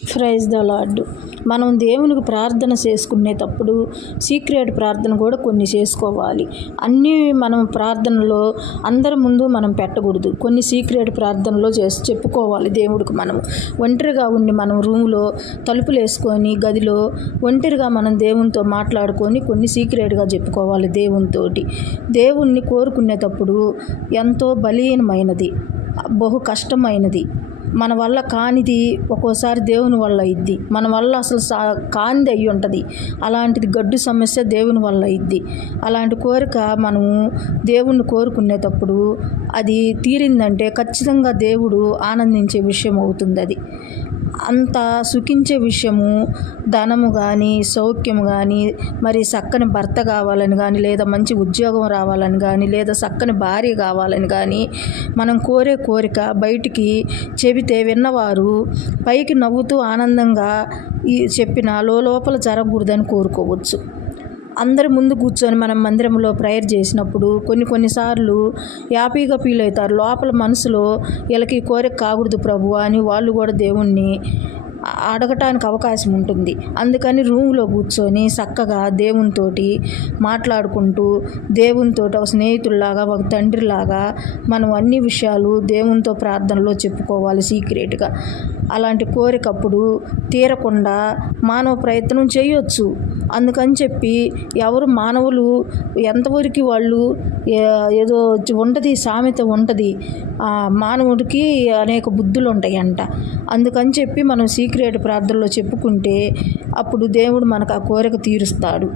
Praise the lord. మనం దేవునికి ప్రార్థన చేసుకునేటప్పుడు సీక్రెట్ ప్రార్థన కూడా కొన్ని చేసుకోవాలి. అన్నీ మనం ప్రార్థనలో అందరి ముందు మనం పెట్టకూడదు. కొన్ని సీక్రెట్ ప్రార్థనలో చెప్పుకోవాలి దేవుడికి. మనం ఒంటరిగా ఉండి మనం రూమ్లో తలుపులు వేసుకొని గదిలో ఒంటరిగా మనం దేవునితో మాట్లాడుకొని కొన్ని సీక్రెట్గా చెప్పుకోవాలి దేవునితోటి. దేవుణ్ణి కోరుకునేటప్పుడు ఎంతో బలీనమైనది, బహు కష్టమైనది, మన వల్ల కానిది ఒక్కోసారి దేవుని వల్ల అయ్యిద్ది. మన వల్ల అసలు కానిది అయ్యి ఉంటుంది. అలాంటిది గడ్డు సమస్య దేవుని వల్ల అయ్యిద్ది. అలాంటి కోరిక మనము దేవుణ్ణి కోరుకునేటప్పుడు అది తీరిందంటే ఖచ్చితంగా దేవుడు ఆనందించే విషయం అవుతుంది. అది అంత సుఖించే విషయము. ధనము కానీ, సౌఖ్యము కానీ, మరి చక్కని భర్త కావాలని కానీ, లేదా మంచి ఉద్యోగం రావాలని కానీ, లేదా చక్కని భార్య కావాలని కానీ మనం కోరే కోరిక బయటికి చెబితే విన్నవారు పైకి నవ్వుతూ ఆనందంగా చెప్పిన లోపల జరగకూడదని కోరుకోవచ్చు. అందరి ముందు కూర్చొని మనం మందిరంలో ప్రేయర్ చేసినప్పుడు కొన్నిసార్లు హ్యాపీగా ఫీల్ అవుతారు. లోపల మనసులో వీళ్ళకి కోరిక కాకూడదు ప్రభు అని వాళ్ళు కూడా దేవుణ్ణి అడగటానికి అవకాశం ఉంటుంది. అందుకని రూమ్లో కూర్చొని చక్కగా దేవునితోటి మాట్లాడుకుంటూ దేవునితోటి ఒక స్నేహితుల్లాగా, ఒక తండ్రిలాగా మనం అన్ని విషయాలు దేవునితో ప్రార్థనలో చెప్పుకోవాలి సీక్రెట్గా. అలాంటి కోరికప్పుడు తీరకుండా మానవ ప్రయత్నం చేయొచ్చు. అందుకని చెప్పి ఎవరు మానవులు ఎంతవరకు వాళ్ళు ఏదో ఉంటుంది, సామెత ఉంటుంది, మానవుడికి అనేక బుద్ధులు ఉంటాయంట. అందుకని చెప్పి మనం సీక్రెట్ ప్రార్థనలో చెప్పుకుంటే అప్పుడు దేవుడు మనకు ఆ కోరిక తీరుస్తాడు.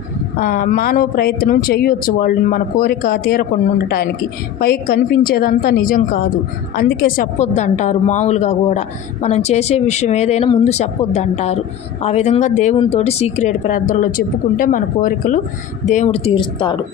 మానవ ప్రయత్నం చేయొచ్చు వాళ్ళు మన కోరిక తీరకుండా ఉండటానికి. పైకి కనిపించేదంతా నిజం కాదు. అందుకే చెప్పొద్దు అంటారు. మామూలుగా కూడా మనం చేసే విషయం ఏదైనా ముందు చెప్పొద్దు అంటారు. ఆ విధంగా దేవునితోటి సీక్రెట్ ప్రార్థనలో చెప్పుకుంటే మన కోరికలు దేవుడు తీరుస్తాడు.